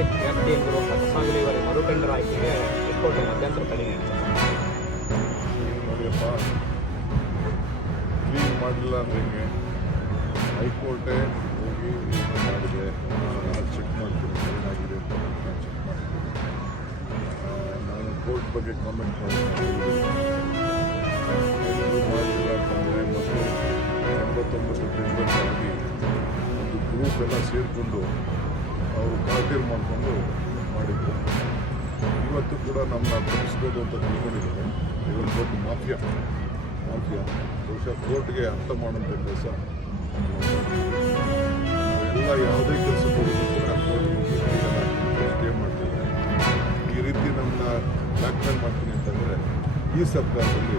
ವ್ಯಾಪ್ತಿಯಲ್ಲಿ ಬರುವಂಥ ಕಸಗಿರಿವರೆ ಮರು ಟೆಂಡರ್ ಆಯ್ಕೆಗೆ ಹೈಕೋರ್ಟ್ ಮಧ್ಯಂತರ ತಡೆ ನೀಡಿದೆ. ನೋಡಿಯಪ್ಪ, ಕ್ಲೀನ್ ಮಾಡಿಲ್ಲ ಅಂದ್ರೆ ಹಿಂಗೆ ಹೈಕೋರ್ಟೇ ಹೋಗಿ ಮಾಡಿದೆ, ನಾನು ಚೆಕ್ ಮಾಡ್ತೀನಿ ಏನಾಗಿದೆ ಅಂತ ನಾನು ಚೆಕ್ ಮಾಡ್ತೀನಿ. ನಾನು ಕೋರ್ಟ್ ಬಗ್ಗೆ ಕಾಮೆಂಟ್ ಮಾಡಿಲ್ಲ ಅಂತಂದರೆ ಮತ್ತು 89 ಟೆಂಡರ್ಸ್ ಆಗಿ ಒಂದು ಗ್ರೂಪ್ ಎಲ್ಲ ಸೇರಿಕೊಂಡು ಅವರು ಕಾರ್ಟೇರ್ ಮಾಡಿಕೊಂಡು ಮಾಡಿದ್ರು. ಇವತ್ತು ಕೂಡ ನಮ್ಮನ್ನ ತಪ್ಪಿಸ್ಬೋದು ಅಂತ ತಿಳ್ಕೊಂಡಿದ್ದಾರೆ. ಇದೊಂದು ದೊಡ್ಡ ಮಾಫಿಯಾ ಬಹುಶಃ ಕೋರ್ಟ್ಗೆ ಅರ್ಥ ಮಾಡೋಂಥ ಕೆಲಸ ಎಲ್ಲ ಯಾವುದೇ ಕೆಲಸ ಕೂಡ ಕೋರ್ಟ್ ಸ್ಟೇ ಮಾಡ್ತಿದ್ದಾರೆ. ಈ ರೀತಿ ನಮ್ಮನ್ನ ಬ್ಲ್ಯಾಕ್ ಮೇಲ್ ಮಾಡ್ತೀನಿ ಅಂತಂದರೆ ಈ ಸರ್ಕಾರದಲ್ಲಿ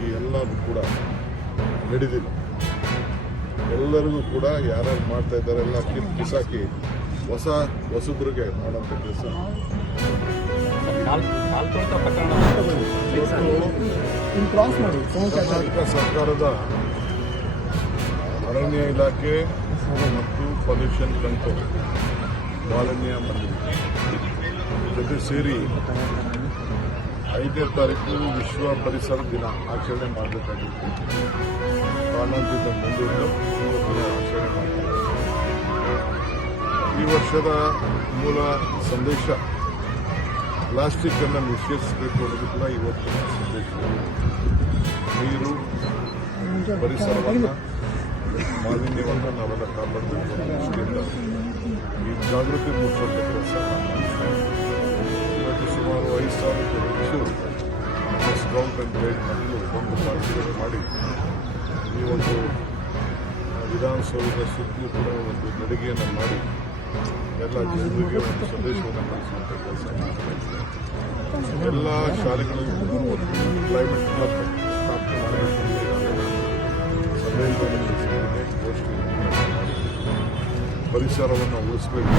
ಈ ಎಲ್ಲರೂ ಕೂಡ ನಡೆದಿಲ್ಲ. ಎಲ್ಲರಿಗೂ ಕೂಡ ಯಾರ್ಯಾರು ಮಾಡ್ತಾ ಇದ್ದಾರೆ ಎಲ್ಲ ಕಿಸಾಕಿ ಹೊಸಬ್ರಿಗೆ ಮಾಡೋಂಥ ಕೆಲಸ. ಕರ್ನಾಟಕ ಸರ್ಕಾರದ ಅರಣ್ಯ ಇಲಾಖೆ ಮತ್ತು ಪೊಲ್ಯೂಷನ್ ಕಂಟ್ರೋಲ್ ಮಾಲಿನ್ಯ ಮಂಡಳಿ ಜೊತೆ ಸೇರಿ 5ನೇ ತಾರೀಕು ವಿಶ್ವ ಪರಿಸರ ದಿನ ಆಚರಣೆ ಮಾಡಬೇಕಾಗಿತ್ತು. ಕಾರಣದಿಂದ ಮುಂದೂಡಿದ ದಿನ ಆಚರಣೆ ಮಾಡ್ತಾರೆ. ಈ ವರ್ಷದ ಮೂಲ ಸಂದೇಶ ಪ್ಲಾಸ್ಟಿಕ್ಕನ್ನು ನಿಷೇಧಿಸಬೇಕು ಅನ್ನೋದು ಕೂಡ ಇವತ್ತಿನ ಸಂದೇಶ. ನೀರು, ಪರಿಸರವನ್ನು, ಮಾಲಿನ್ಯವನ್ನು ನಾವೆಲ್ಲ ಕಾಪಾಡಬೇಕು ಅನ್ನೋ ದೃಷ್ಟಿಯಿಂದ ಈ ಜಾಗೃತಿ ಮೂಡಿಸುವಂಥ ಕೆಲಸ ಇವತ್ತು ಸುಮಾರು 5,000ಕ್ಕೂ ಹೆಚ್ಚು ನಮ್ಮ ಸ್ಕೌಟ್ ಆ್ಯಂಡ್ ಗೈಡ್ ಮಕ್ಕಳು ಒಂದು ಪಾರ್ಟಿಗಳು ಮಾಡಿ ಈ ಒಂದು ವಿಧಾನಸೌಧದ ಸುತ್ತಲೂ ಕೂಡ ಒಂದು ನಡಿಗೆಯನ್ನು ಮಾಡಿ ಎಲ್ಲ ಜನರಿಗೆ ಒಂದು ಸಂದೇಶವನ್ನು ಕಳಿಸುವಂಥ ಕೆಲಸ ಮಾಡ್ತಾ. ಎಲ್ಲ ಶಾಲೆಗಳಲ್ಲೂ ಕೂಡ ಒಂದು ಕ್ಲೈಮೇಟ್ ಕ್ಲಬ್ ಸ್ಥಾಪನೆ ಮಾಡಬೇಕು ಅಂತ ಸಂದೇಶವನ್ನು ಘೋಷಣೆ ಮಾಡಿ ಪರಿಸರವನ್ನು ಉಳಿಸಬೇಕು.